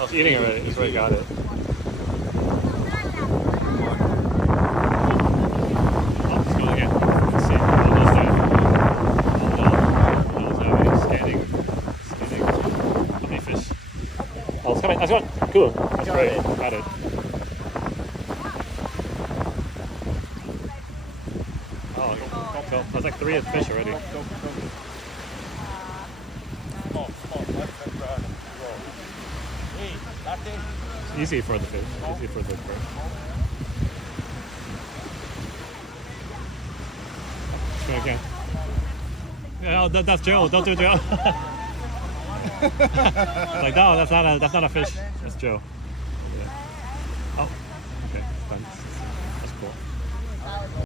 I was eating already. He's already got it. Oh, let's go again. Let's see. How many fish? Oh, it's coming. That's one. Cool. That's great. Got it. Oh, go. That's like 3 fish already. It's easy for the fish. Easy for the bird. Go again. Yeah, that's Joe. Don't do Joe. Like no, that's not a fish. That's Joe.